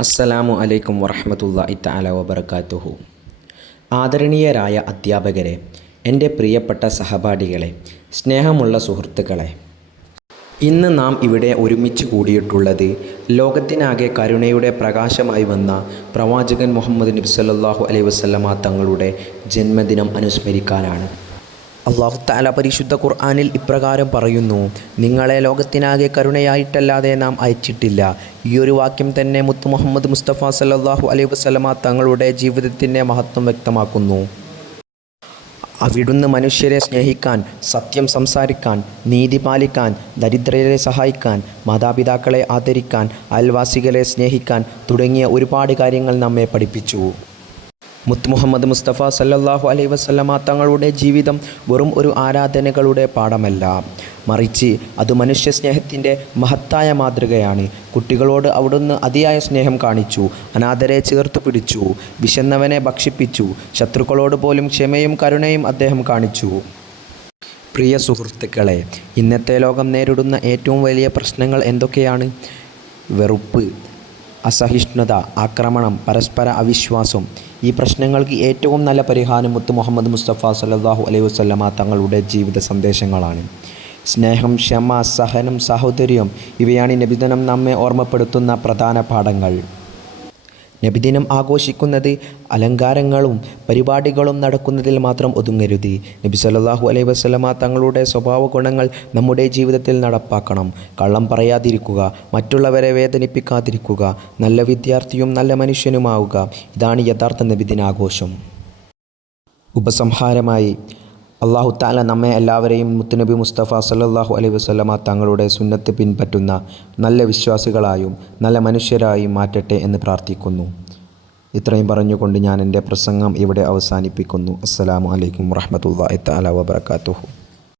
അസ്സലാമു അലൈക്കും വറഹ്മത്തുള്ളാഹി തആല വബറകാതുഹു. ആദരണീയരായ അധ്യാപകരെ, എൻ്റെ പ്രിയപ്പെട്ട സഹപാഠികളെ, സ്നേഹമുള്ള സുഹൃത്തുക്കളെ, ഇന്ന് നാം ഇവിടെ ഒരുമിച്ച് കൂടിയിട്ടുള്ളത് ലോകത്തിനാകെ കരുണയുടെ പ്രകാശമായി വന്ന പ്രവാചകൻ മുഹമ്മദ് നബി സല്ലല്ലാഹു അലൈഹി വസല്ലമ തങ്ങളുടെ ജന്മദിനം അനുസ്മരിക്കാനാണ്. അല്ലാഹു തആല പരിശുദ്ധ ഖുർആനിൽ ഇപ്രകാരം പറയുന്നു: നിങ്ങളെ ലോകത്തിനാകെ കരുണയായിട്ടല്ലാതെ നാം അയച്ചിട്ടില്ല. ഈ ഒരു വാക്യം തന്നെ മുത്ത് മുഹമ്മദ് മുസ്തഫ സല്ലല്ലാഹു അലൈഹി വസല്ലമ തങ്ങളുടെ ജീവിതത്തിൻ്റെ മഹത്വം വ്യക്തമാക്കുന്നു. അവിടുന്ന് മനുഷ്യരെ സ്നേഹിക്കാൻ, സത്യം സംസാരിക്കാൻ, നീതി പാലിക്കാൻ, ദരിദ്രരെ സഹായിക്കാൻ, മാതാപിതാക്കളെ ആദരിക്കാൻ, അയൽവാസികളെ സ്നേഹിക്കാൻ തുടങ്ങിയ ഒരുപാട് കാര്യങ്ങൾ നമ്മെ പഠിപ്പിച്ചു. മുത്ത് മുഹമ്മദ് മുസ്തഫ സല്ലല്ലാഹു അലൈഹി വസല്ലമ തങ്ങളുടെ ജീവിതം വെറും ഒരു ആരാധനകളുടെ പാഠമല്ല, മറിച്ച് അത് മനുഷ്യ സ്നേഹത്തിൻ്റെ മഹത്തായ മാതൃകയാണ്. കുട്ടികളോട് അവിടുന്ന് അതിയായ സ്നേഹം കാണിച്ചു, അനാഥരെ ചേർത്ത് പിടിച്ചു, വിശന്നവനെ ഭക്ഷിപ്പിച്ചു, ശത്രുക്കളോട് പോലും ക്ഷമയും കരുണയും അദ്ദേഹം കാണിച്ചു. പ്രിയ സുഹൃത്തുക്കളെ, ഇന്നത്തെ ലോകം നേരിടുന്ന ഏറ്റവും വലിയ പ്രശ്നങ്ങൾ എന്തൊക്കെയാണ്? വെറുപ്പ്, അസഹിഷ്ണുത, ആക്രമണം, പരസ്പര അവിശ്വാസം. ഈ പ്രശ്നങ്ങൾക്ക് ഏറ്റവും നല്ല പരിഹാരം മുത്ത് മുഹമ്മദ് മുസ്തഫ സല്ലല്ലാഹു അലൈഹി വസല്ലമ തങ്ങളുടെ ജീവിത സന്ദേശങ്ങളാണ്. സ്നേഹം, ക്ഷമ, സഹനം, സാഹോദര്യം ഇവയാണ് നബിദിനം നമ്മെ ഓർമ്മപ്പെടുത്തുന്ന പ്രധാന പാഠങ്ങൾ. നബിദിനം ആഘോഷിക്കുന്നത് അലങ്കാരങ്ങളും പരിപാടികളും നടക്കുന്നതിൽ മാത്രം ഒതുങ്ങരുത്. നബി സല്ലല്ലാഹു അലൈഹി വസല്ലമ തങ്ങളുടെ സ്വഭാവ ഗുണങ്ങൾ നമ്മുടെ ജീവിതത്തിൽ നടപ്പാക്കണം. കള്ളം പറയാതിരിക്കുക, മറ്റുള്ളവരെ വേദനിപ്പിക്കാതിരിക്കുക, നല്ല വിദ്യാർത്ഥിയും നല്ല മനുഷ്യനുമാവുക. ഇതാണ് യഥാർത്ഥ നബിദിനാഘോഷം. ഉപസംഹാരമായി, അല്ലാഹു തആല നമ്മെ എല്ലാവരെയും മുത്തുനബി മുസ്തഫ സല്ലല്ലാഹു അലൈഹി വസല്ലമ തങ്ങളുടെ സുന്നത്ത് പിൻപറ്റുന്ന നല്ല വിശ്വാസികളായും നല്ല മനുഷ്യരായും മാറ്റട്ടെ എന്ന് പ്രാർത്ഥിക്കുന്നു. ഇത്രയും പറഞ്ഞുകൊണ്ട് ഞാൻ എൻ്റെ പ്രസംഗം ഇവിടെ അവസാനിപ്പിക്കുന്നു. അസ്സലാമു അലൈക്കും വറഹ്മത്തുള്ളാഹി തആല വബറകാതുഹു.